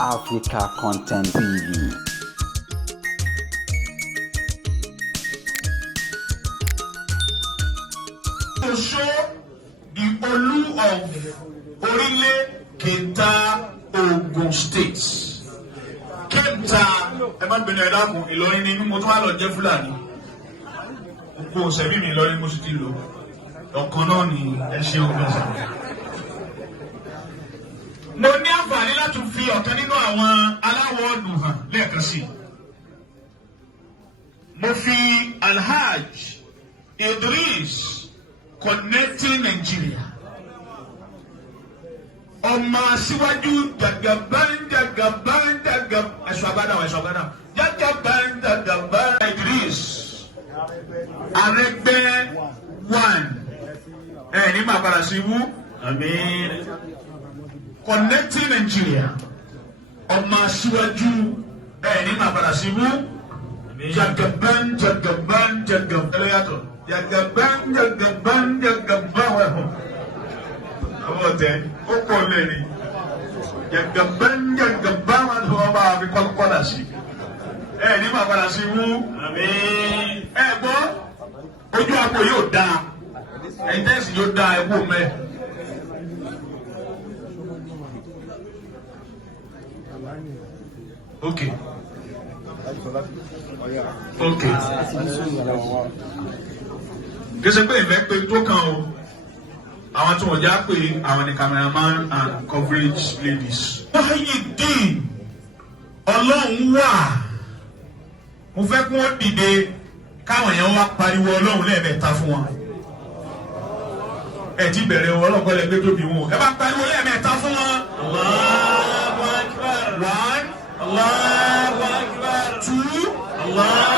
Africa Content TV. To show the Olu of Orile Kenta Ogun State. Kenta, ẹ má bínú ẹ dákun, Ìlọrin ni mo tún wá lọ jẹ́ Fúlàní. Gbogbo ọ̀sẹ̀ mi Ìlọrin mo sì ti lò. Ọ̀kan náà ni ẹ ṣe ogun ọ̀sẹ̀. Mo ní àǹfààní láti fi ọ̀kan nínú àwọn aláwọ̀ ọ̀dùn hàn lẹ́ẹ̀kan sí. Mo fi Alhaj Idris Connecting Nigeria. Ọmọ aṣíwájú Jagaban Jagaban Idris Aregbe 1. Ní máa padà sí wú. Àmín. Connecting Nigeria. Ọmọ aṣíwájú ní máa padà sí wú. Jagaban ẹlẹ́yàtọ̀. Jagaban wẹ̀hùn. Àwọn ọ̀tẹ̀ ó pọ̀ lẹ́ni. Jagaban wọn ni wọ́n bá fi kọ́lá sí. Ní máa padà sí wú. Àmín. Gbọ́ ojú àpò yóò dáa. Ẹ̀yin tẹ́sí yóò dáa ẹ̀kú mẹ́. Okay. Okay. Kìsì pé ìfẹ́ pé tó kàn o. Àwọn tí wọ́n já pé àwọn ni cameraman and coverage ladies. Wáyé dín Ọlọ́run wà. Mo fẹ́ kí wọ́n dìde káwọn èèyàn wá pariwo Ọlọ́run lẹ́ẹ̀mẹ́ta fún wọn. Ẹ ti bẹ̀rẹ̀ wọn Ọlọ́run kọ́lẹ̀ gbé tóbi wọn. Ẹ bá pariwo lẹ́ẹ̀mẹ́ta fún wọn. Allahu Akbar. 1. Allahu Akbar. 2. Allah.